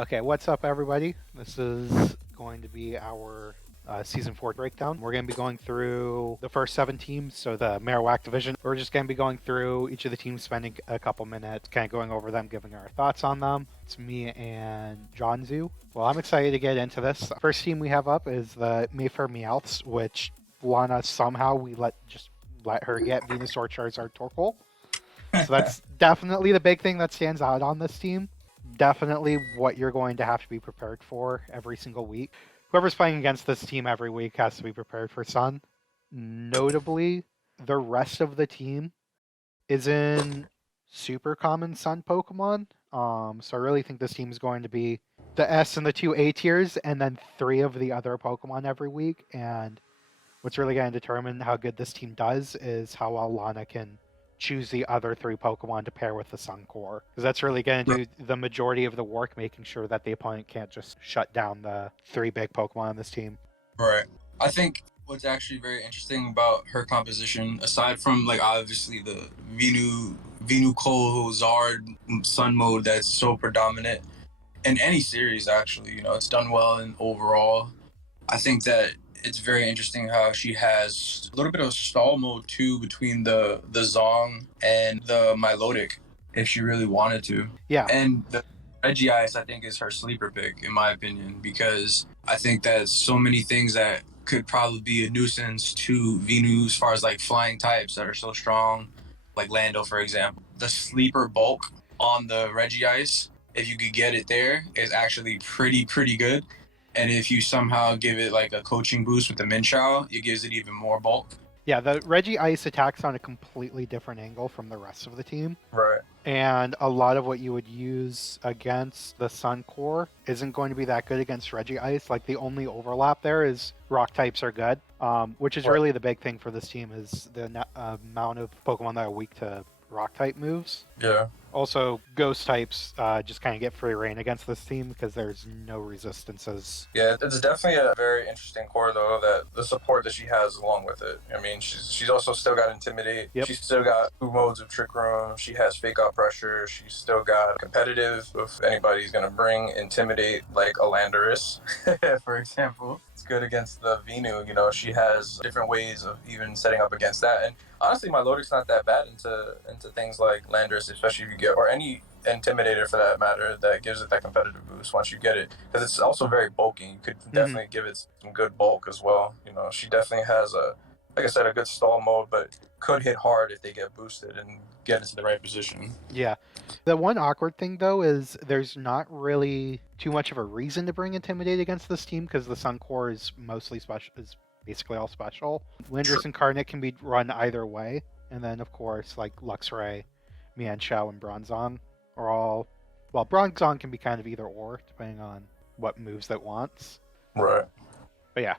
Okay, what's up, everybody? This is going to be our Season 4 breakdown. We're going to be going through the first 7 teams, so the Marowak division. We're just going to be going through each of the teams, spending a couple minutes, kind of going over them, giving our thoughts on them. It's me and Johnzu. Well, I'm excited to get into this. The first team we have up is the Mayfair Meowths, which Lana somehow we let her get Venusaur, Charizard, Torkoal. So that's definitely the big thing that stands out on this team. Definitely what you're going to have to be prepared for every single week. Whoever's playing against this team every week has to be prepared for Sun. Notably, the rest of the team isn't super common Sun Pokemon. So I really think this team is going to be the S and the 2 A tiers, and then 3 of the other Pokemon every week. And what's really going to determine how good this team does is how well Lana can choose the other 3 Pokemon to pair with the Sun Core. Because that's really going to do the majority of the work, making sure that the opponent can't just shut down the 3 big Pokemon on this team. Right. I think what's actually very interesting about her composition, aside from like obviously the Venusaur Zard Sun mode that's so predominant in any series, actually, it's done well in overall. I think that it's very interesting how she has a little bit of stall mode too between the Zong and the Milotic, if she really wanted to. Yeah. And the Regice, I think, is her sleeper pick, in my opinion, because I think that so many things that could probably be a nuisance to Venu as far as like flying types that are so strong, like Lando, for example. The sleeper bulk on the Regice, if you could get it there, is actually pretty good. And if you somehow give it like a coaching boost with the Minchow, it gives it even more bulk. Yeah, the Regice attacks on a completely different angle from the rest of the team. Right. And a lot of what you would use against the Sun Core isn't going to be that good against Regice. Like, the only overlap there is rock types are good, which is really the big thing for this team is the amount of Pokemon that are weak to rock type moves. Yeah. Also, ghost types just kind of get free reign against this team because there's no resistances. Yeah, it's definitely a very interesting core, though, that the support that she has along with it. I mean, she's also still got Intimidate. Yep. She's still got 2 modes of Trick Room. She has Fake Out Pressure. She's still got Competitive. If anybody's going to bring Intimidate, like a Landorus, for example, it's good against the Venu. She has different ways of even setting up against that. And honestly, Milotic's not that bad into things like Landorus, especially if you get, or any Intimidator for that matter, that gives it that competitive boost once you get it, because it's also very bulky. You could definitely give it some good bulk as well. She definitely has like I said, a good stall mode, but could hit hard if they get boosted and get into the right position. Yeah. The one awkward thing, though, is there's not really too much of a reason to bring Intimidate against this team because the Sun Core is mostly special, is basically all special. Landorus Incarnate can be run either way, and then of course like Luxray, Mienshao, and Bronzong are all, well, Bronzong can be kind of either or depending on what moves it wants. Right. But yeah,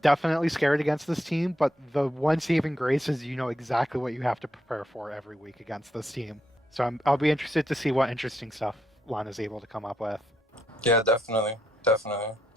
definitely scared against this team, but the one saving grace is you know exactly what you have to prepare for every week against this team. So I'll be interested to see what interesting stuff Lana's able to come up with. Yeah, definitely.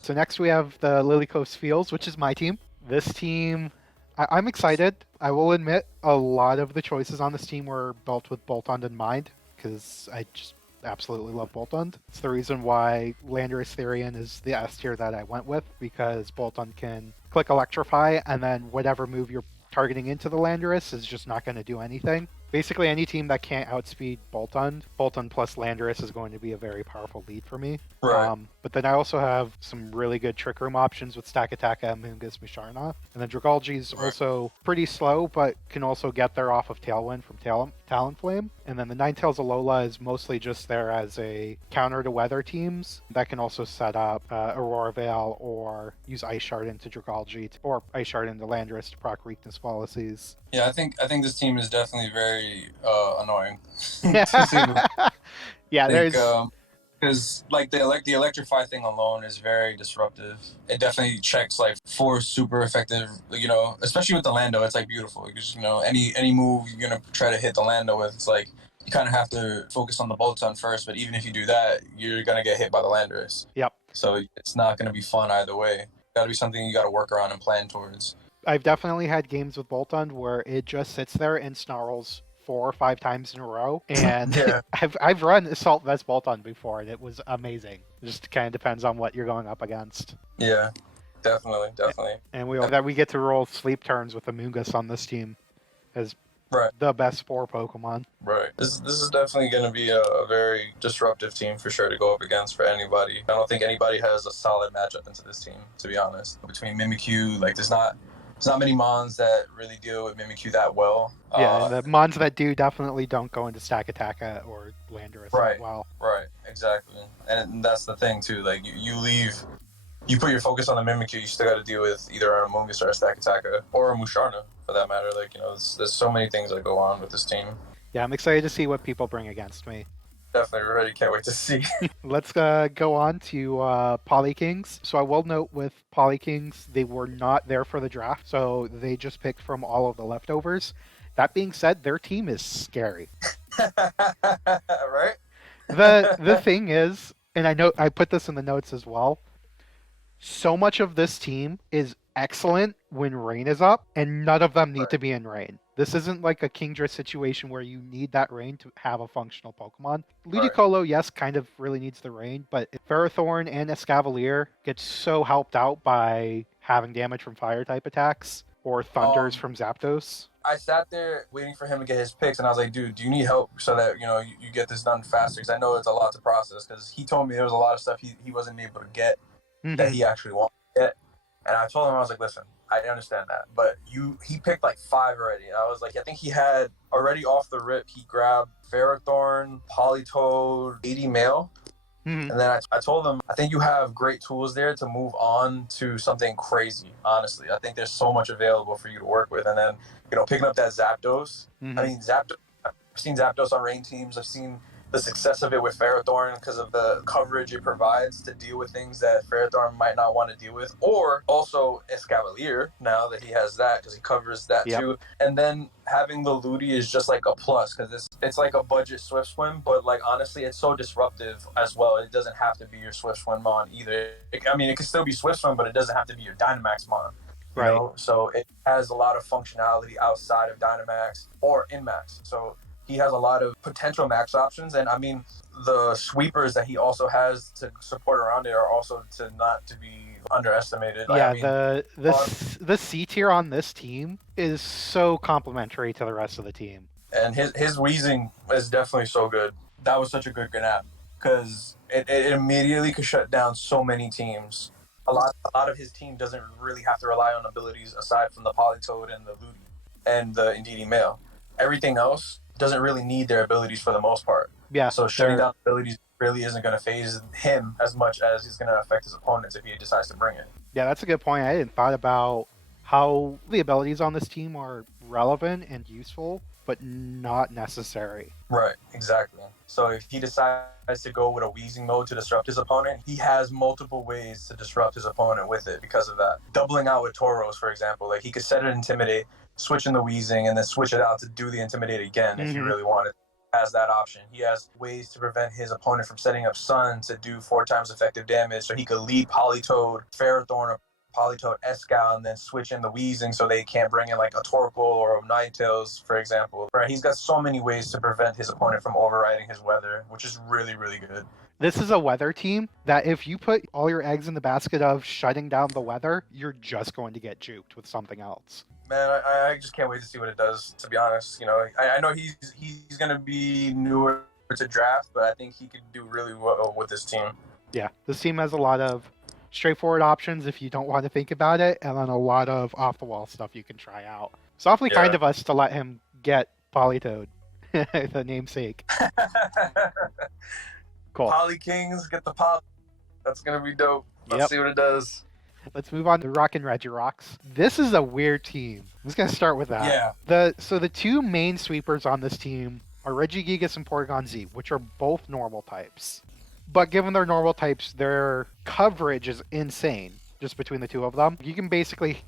So next we have the Lilycove Spheals, which is my team. This team, I'm excited. I will admit a lot of the choices on this team were built with Boltund in mind, because I just absolutely love Boltund. It's the reason why Landorus Therian is the S tier that I went with, because Boltund can click Electrify, and then whatever move you're targeting into the Landorus is just not going to do anything. Basically, any team that can't outspeed Boltund plus Landorus is going to be a very powerful lead for me. Right. But then I also have some really good Trick Room options with Stakataka, Moongus, Musharna. And then Dragalge's also pretty slow, but can also get there off of Tailwind from Talonflame. And then the Ninetales Alola is mostly just there as a counter to weather teams that can also set up Aurora Veil or use Ice Shard into Dragalge or Ice Shard into Landorus to proc weakness policies. Yeah, I think this team is definitely very annoying. Yeah, there's because like the electrify thing alone is very disruptive. It definitely checks like 4 super effective. Especially with the Lando, it's like beautiful because any move you're gonna try to hit the Lando with, it's like you kind of have to focus on the Boltund first. But even if you do that, you're gonna get hit by the Landorus. Yep. So it's not gonna be fun either way. Got to be something you got to work around and plan towards. I've definitely had games with Boltund where it just sits there and snarls 4 or 5 times in a row, and Yeah. I've run Assault Vest Bolton before, and it was amazing. It just kind of depends on what you're going up against. Yeah, definitely. And we get to roll sleep turns with Amoonguss on this team as Right. the best 4 Pokemon. Right. This is definitely going to be a very disruptive team for sure to go up against for anybody. I don't think anybody has a solid matchup into this team, to be honest. Between Mimikyu, like there's not many Mons that really deal with Mimikyu that well. Yeah, and the Mons that do definitely don't go into Stack Attacka or Landorus that well. Right, exactly. And that's the thing too. Like you put your focus on the Mimikyu, you still got to deal with either an Amoonguss or a Stack Attacka or a Musharna for that matter. Like, you know, there's so many things that go on with this team. Yeah, I'm excited to see what people bring against me. Definitely ready. Can't wait to see. Let's go on to Polikings. So I will note with Polikings, they were not there for the draft, so they just picked from all of the leftovers. That being said, their team is scary. Right? The thing is, and I know I put this in the notes as well, so much of this team is excellent when rain is up, and none of them need to be in rain. This isn't like a Kingdra situation where you need that rain to have a functional Pokemon. Ludicolo, yes, kind of really needs the rain, but Ferrothorn and Escavalier get so helped out by having damage from fire-type attacks or thunders from Zapdos. I sat there waiting for him to get his picks, and I was like, dude, do you need help so that, you know, you get this done faster? Because I know it's a lot to process, because he told me there was a lot of stuff he wasn't able to get that he actually wanted to get. And I told him, I was like, listen, I understand that, but he picked like 5 already. And I was like, I think he had already off the rip, he grabbed Ferrothorn, Politoed, 80 male. And then I told him, I think you have great tools there to move on to something crazy, honestly. I think there's so much available for you to work with. And then, you know, picking up that Zapdos. I mean, I've seen Zapdos on rain teams. I've seen the success of it with Ferrothorn because of the coverage it provides to deal with things that Ferrothorn might not want to deal with. Or also Escavalier, now that he has that, because he covers that too. And then having the Ludi is just like a plus, because it's like a budget Swift Swim, but like honestly, it's so disruptive as well. It doesn't have to be your Swift Swim Mon either. It can still be Swift Swim, but it doesn't have to be your Dynamax Mon. You know? So it has a lot of functionality outside of Dynamax or in-Max. So he has a lot of potential max options, and I mean the sweepers that he also has to support around it are also not to be underestimated. Yeah, the C tier on this team is so complementary to the rest of the team. And his wheezing is definitely so good. That was such a good nap because it immediately could shut down so many teams. A lot of his team doesn't really have to rely on abilities aside from the Politoed and the Ludi and the Indeedee male. Everything else doesn't really need their abilities for the most part. Yeah. So shutting down abilities really isn't going to phase him as much as he's going to affect his opponents if he decides to bring it. Yeah, that's a good point. I hadn't thought about how the abilities on this team are relevant and useful, but not necessary. Right, exactly. So if he decides to go with a wheezing mode to disrupt his opponent, he has multiple ways to disrupt his opponent with it because of that. Doubling out with Tauros, for example, like he could set it Intimidate, switch in the wheezing, and then switch it out to do the Intimidate again if he really wanted. Has that option. He has ways to prevent his opponent from setting up Sun to do 4 times effective damage, so he could lead Politoed, Ferrothorn, or Politoed Escal, and then switch in the wheezing so they can't bring in like a Torkoal or a Ninetales, for example. Right? He's got so many ways to prevent his opponent from overriding his weather, which is really, really good. This is a weather team that if you put all your eggs in the basket of shutting down the weather, you're just going to get juked with something else. Man, I just can't wait to see what it does, to be honest. You know, I know he's going to be newer to draft, but I think he could do really well with this team. Yeah, this team has a lot of straightforward options if you don't want to think about it, and then a lot of off-the-wall stuff you can try out. It's awfully kind of us to let him get Politoed, the namesake. Cool. Polikings, get the pop. That's going to be dope. Let's see what it does. Let's move on to Rockin Regirocks. This is a weird team. I'm just going to start with that. Yeah. So the 2 main sweepers on this team are Regigigas and Porygon Z, which are both normal types. But given their normal types, their coverage is insane just between the 2 of them. You can basically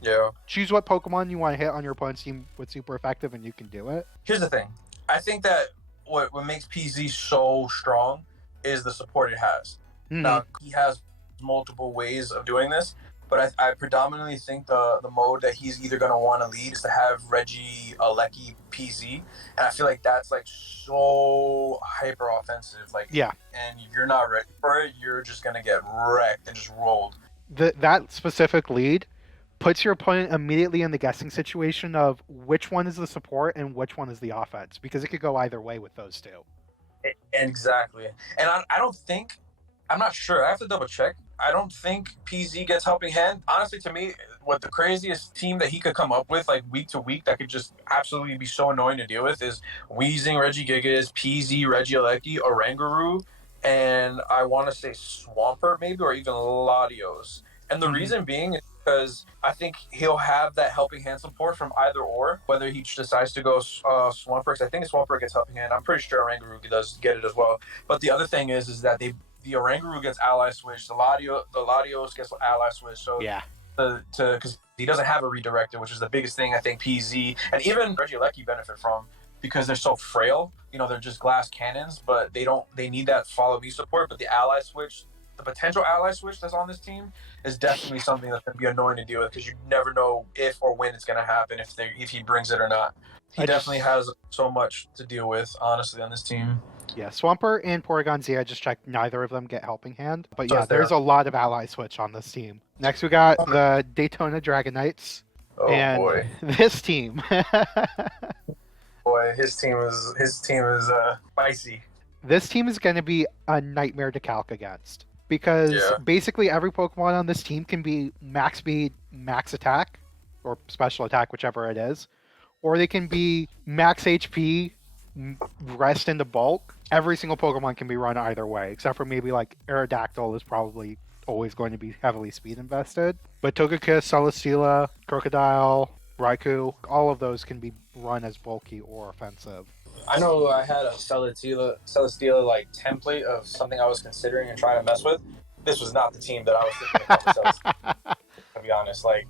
choose what Pokemon you want to hit on your opponent's team with super effective, and you can do it. Here's the thing. I think that what makes PZ so strong is the support it has. Now, he has multiple ways of doing this, But I predominantly think the mode that he's either going to want to lead is to have Reggie Alecki PZ, and I feel like that's like so hyper offensive. Like, Yeah. and if you're not ready for it, you're just going to get wrecked and just rolled. That specific lead puts your opponent immediately in the guessing situation of which one is the support and which one is the offense, because it could go either way with those two. Exactly. And I don't think, I'm not sure. I have to double check. I don't think PZ gets helping hand. Honestly, to me, what the craziest team that he could come up with, like week to week, that could just absolutely be so annoying to deal with is Wheezing, Regigigas, PZ, Regieleki, Oranguru, and I want to say Swampert maybe, or even Latios. And the reason being is because I think he'll have that helping hand support from either or, whether he decides to go Swampert. I think Swampert gets helping hand. I'm pretty sure Oranguru does get it as well. But the other thing is that the Oranguru gets ally switch, the Latios gets ally switch. So Yeah. Because he doesn't have a redirector, which is the biggest thing I think PZ and even Regieleki benefit from, because they're so frail. You know, they're just glass cannons, but they need that follow me support. But the ally switch, the potential ally switch that's on this team, is definitely something that's going to be annoying to deal with, because you never know if or when it's going to happen, if he brings it or not. He definitely has so much to deal with, honestly, on this team. Yeah, Swampert and Porygon Z, I just checked, neither of them get helping hand. But So yeah, there's a lot of ally switch on this team. Next, we got the Daytona Dragonites. Oh and boy, this team. boy, his team is spicy. This team is going to be a nightmare to calc against, because basically every Pokemon on this team can be max speed, max attack, or special attack, whichever it is, or they can be max HP, rest into bulk. Every single Pokemon can be run either way, except for maybe like Aerodactyl is probably always going to be heavily speed invested. But Togekiss, Celesteela, Crocodile, Raikou, all of those can be run as bulky or offensive. I know I had a Celesteela like template of something I was considering and trying to mess with. This was not the team that I was thinking of for Celesteela, to be honest. Like,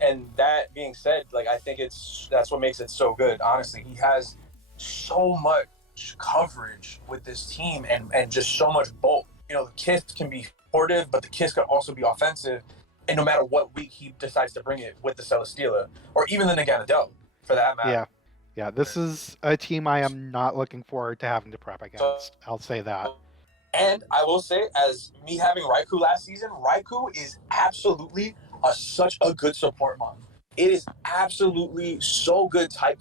and that being said, like, I think that's what makes it so good. Honestly, he has so much coverage with this team and just so much bulk. You know, the Kiss can be supportive, but the Kiss can also be offensive. And no matter what week he decides to bring it with the Celesteela, or even the Naganadel, for that matter. Yeah, this is a team I am not looking forward to having to prep against. I'll say that. And I will say, as me having Raikou last season, Raikou is absolutely such a good support mon. It is absolutely so good type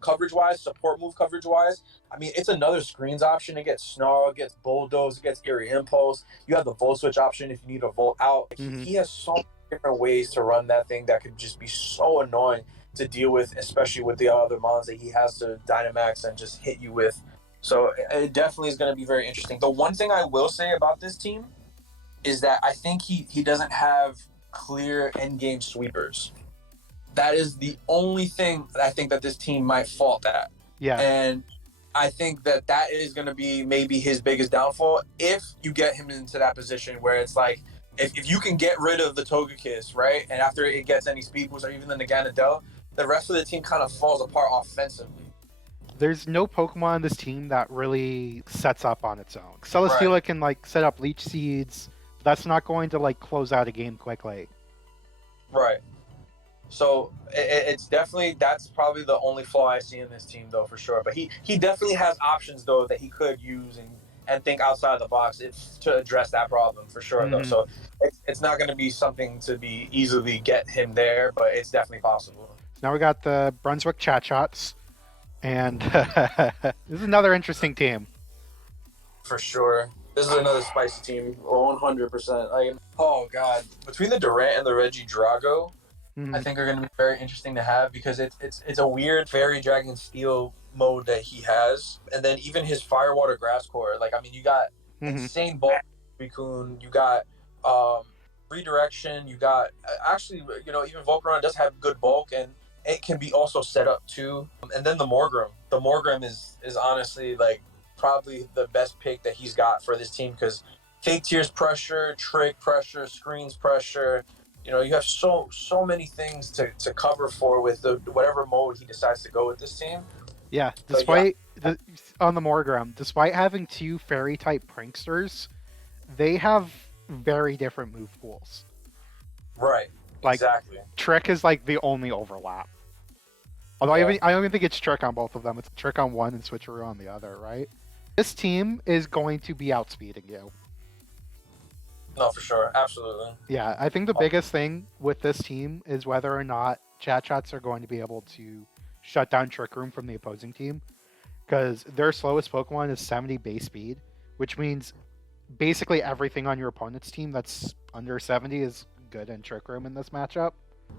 coverage-wise, support move coverage-wise. I mean, it's another screens option. It gets Snarl, it gets Bulldoze, it gets Eerie Impulse. You have the Volt Switch option if you need a Volt out. He has so many different ways to run that thing that could just be so annoying to deal with, especially with the other mons that he has to Dynamax and just hit you with. So it definitely is going to be very interesting. The one thing I will say about this team is that I think he doesn't have clear endgame sweepers. That is the only thing that I think that this team might fault at. Yeah. And I think that is going to be maybe his biggest downfall if you get him into that position where it's like, if you can get rid of the Togekiss, right, and after it gets any speed boost or even the Naganadel, the rest of the team kind of falls apart offensively. There's no Pokemon on this team that really sets up on its own. Celesteela can like set up Leech Seeds. That's not going to like close out a game quickly. Right. So it's definitely, that's probably the only flaw I see in this team, though, for sure. But he definitely has options, though, that he could use and think outside the box to address that problem, for sure, though. So it's not going to be something to be easily get him there, but it's definitely possible. So now we got the Brunswick Chatots, and this is another interesting team. For sure. This is another spicy team, 100%. Oh, God. Between the Durant and the Regidrago, I think are going to be very interesting to have, because it's a weird Fairy Dragon Steel mode that he has, and then even his Firewater Grass Core. Like, I mean, you got insane bulk, Raccoon, you got redirection, you got actually, you know, even Volcarona does have good bulk, and it can be also set up too. And then the Morgrem is honestly like probably the best pick that he's got for this team, because Fake Tears pressure, Trick pressure, Screens pressure. You know, you have so many things to cover for with whatever mode he decides to go with this team. Yeah, on the Morgrem, despite having two fairy type pranksters, they have very different move pools. Right. Like, Exactly. Trick is like the only overlap. Although Yeah. I don't even think it's Trick on both of them. It's Trick on one and Switcheroo on the other, right? This team is going to be outspeeding you. No, for sure. Absolutely. Yeah, I think the biggest thing with this team is whether or not Chatots are going to be able to shut down Trick Room from the opposing team. Because their slowest Pokemon is 70 base speed, which means basically everything on your opponent's team that's under 70 is good in Trick Room in this matchup.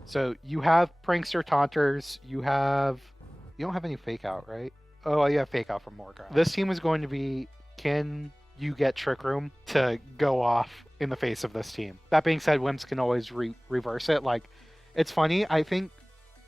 So you have Prankster Taunters, you don't have any Fake Out, right? Oh, you have Fake Out from Morgrowth. This team is going to be, can you get Trick Room to go off in the face of this team? That being said, Wims can always reverse it. Like, it's funny, I think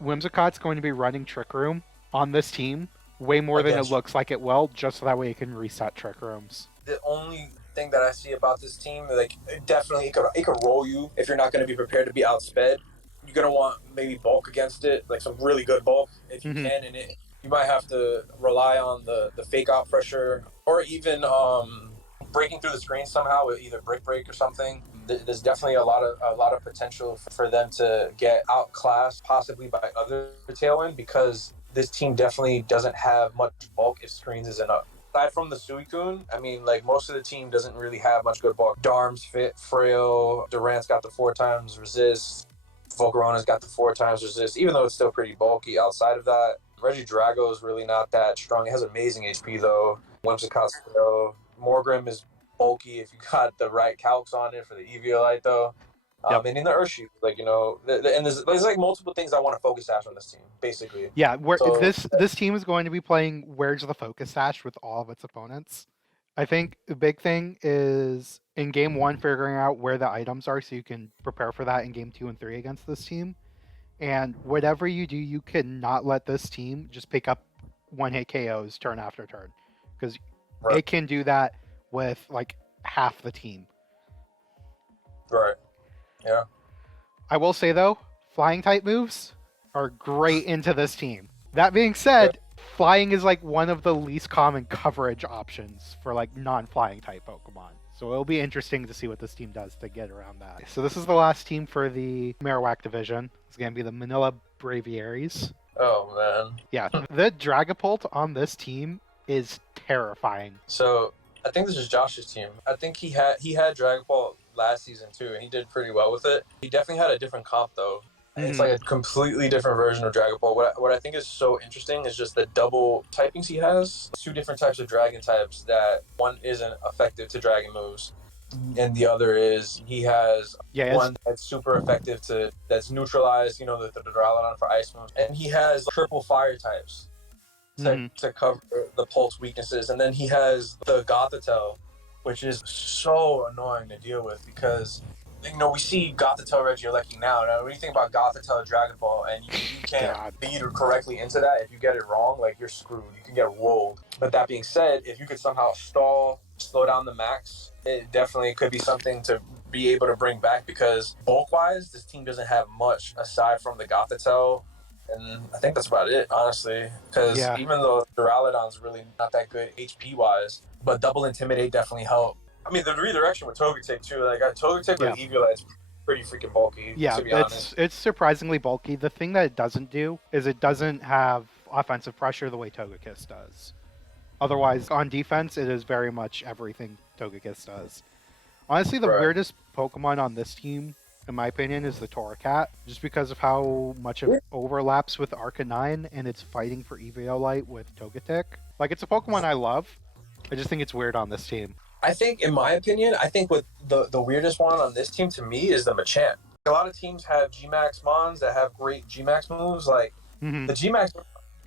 Whimsicott's going to be running Trick Room on this team way more than it looks like it will, just so that way it can reset Trick Rooms. The only thing that I see about this team, like, definitely it could roll you if you're not going to be prepared to be outsped. You're going to want maybe bulk against it, like some really good bulk if you can, and you might have to rely on the fake out pressure or even breaking through the screen somehow with either Brick Break or something. There's definitely a lot of potential for them to get outclassed, possibly by other Tailwind, because this team definitely doesn't have much bulk if screens isn't up. Aside from the Suicune, I mean, like, most of the team doesn't really have much good bulk. Darm's fit, frail, Durant's got the 4x resist, Volcarona's got the 4x resist, even though it's still pretty bulky outside of that. Regidrago is really not that strong. It has amazing HP, though. Whimsicott's frail. Morgrim is bulky if you got the right calcs on it for the Eviolite, though. And in the Urshifu, like, you know, and there's like multiple things I want to focus Sash on this team, basically. Yeah, this team is going to be playing Where's the Focus Sash with all of its opponents. I think the big thing is in game 1 figuring out where the items are so you can prepare for that in game 2 and 3 against this team. And whatever you do, you cannot let this team just pick up one-hit KOs turn after turn, because it can do that with like half the team. Right. Yeah. I will say though, flying type moves are great into this team. That being said, flying is like one of the least common coverage options for like non-flying type Pokemon. So it'll be interesting to see what this team does to get around that. So this is the last team for the Marowak division. It's going to be the Manila Braviaries. Oh, man. Yeah, the Dragapult on this team is terrifying. So I think this is Josh's team. I think he had Dragapult last season too, and he did pretty well with it. He definitely had a different comp though. It's like a completely different version of Dragapult. What I think is so interesting is just the double typings he has. 2 different types of dragon types that one isn't effective to dragon moves, and the other is he has one that's super effective that's neutralized, you know, the Duraludon for ice moves, and he has triple fire types to cover the Pulse weaknesses, and then he has the Gothitelle, which is so annoying to deal with because, you know, we see Gothitelle Regirock now. Now, when you think about Gothitelle Dragon Ball and you can't lead correctly into that, if you get it wrong, like, you're screwed. You can get rolled. But that being said, if you could somehow slow down the max, it definitely could be something to be able to bring back, because bulk-wise, this team doesn't have much aside from the Gothitelle. And I think that's about it, honestly. Because even though Duraludon's really not that good HP-wise, but Double Intimidate definitely helped. I mean, the redirection with Togetic, too. Like, Togetic with Eviolite's pretty freaking bulky, to be honest. It's surprisingly bulky. The thing that it doesn't do is it doesn't have offensive pressure the way Togekiss does. Otherwise, on defense, it is very much everything Togekiss does. Honestly, the weirdest Pokemon on this team, in my opinion, is the Torracat, just because of how much it overlaps with Arcanine and it's fighting for Eviolite with Togetic. Like, it's a Pokemon I love. I just think it's weird on this team. I think, in my opinion, with the weirdest one on this team to me is the Machamp. A lot of teams have G-Max Mons that have great G-Max moves. Like, the G-Max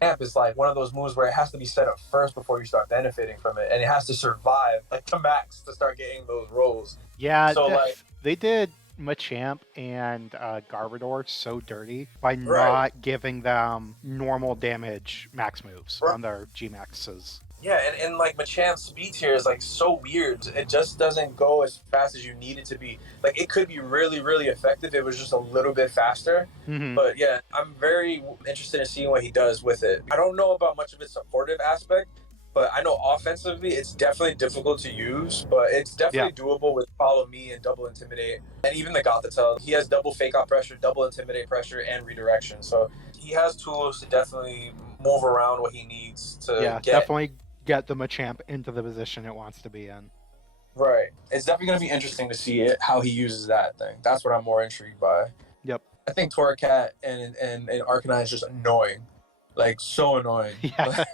Machamp is like one of those moves where it has to be set up first before you start benefiting from it, and it has to survive like the max to start getting those rolls. Yeah, so they did Machamp and Garbodor so dirty by not giving them normal damage max moves on their G-Maxes. Yeah, and like Machamp's speed tier is like so weird. It just doesn't go as fast as you need it to be. Like, it could be really, really effective if it was just a little bit faster. But yeah, I'm very interested in seeing what he does with it. I don't know about much of its supportive aspect, But I know offensively, it's definitely difficult to use, but it's definitely doable with Follow Me and Double Intimidate. And even the Gothitelle, he has double Fake Out Pressure, Double Intimidate Pressure, and Redirection. So he has tools to definitely move around what he needs to get. Definitely get the Machamp into the position it wants to be in. Right. It's definitely going to be interesting to see how he uses that thing. That's what I'm more intrigued by. Yep. I think Torracat and Arcanine is just annoying. Like, so annoying. Yeah.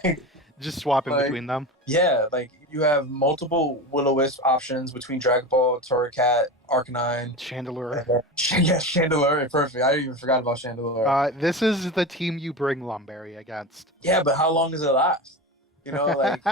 Just swapping between them. Yeah, like you have multiple Will-O-Wisp options between Dragon Ball, Torracat, Arcanine, Chandelure. Yeah, Chandelure, perfect. I even forgot about Chandelure. This is the team you bring Lumberry against. Yeah, but how long does it last? You know, like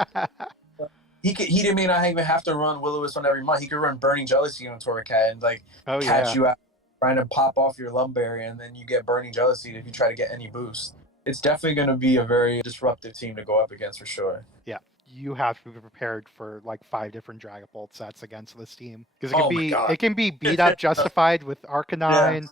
he may not even have to run Will-O-Wisp on every month. He could run Burning Jealousy on Torracat and catch you out trying to pop off your Lumberry, and then you get Burning Jealousy if you try to get any boost. It's definitely going to be a very disruptive team to go up against for sure. Yeah, you have to be prepared for like 5 different Dragapult sets against this team because it can be beat up justified with Arcanine. Yeah.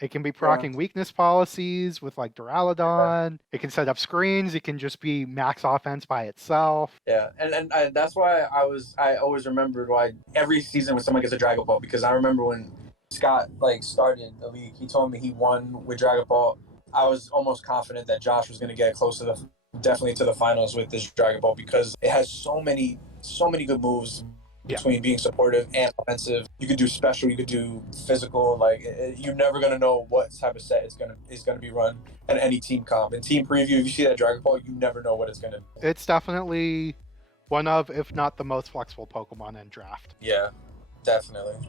It can be proccing weakness policies with like Duraludon. Yeah. It can set up screens. It can just be max offense by itself. Yeah, and that's why I always remembered why every season when someone gets a Dragapult, because I remember when Scott started the league, he told me he won with Dragapult. I was almost confident that Josh was going to get close to definitely to the finals with this Dragon Ball, because it has so many good moves between being supportive and offensive. You could do special, you could do physical. You're never going to know what type of set is going to be run at any team comp. In team preview, if you see that Dragon Ball, you never know what it's going to be. It's definitely one of, if not the most flexible Pokemon in draft. Yeah, definitely.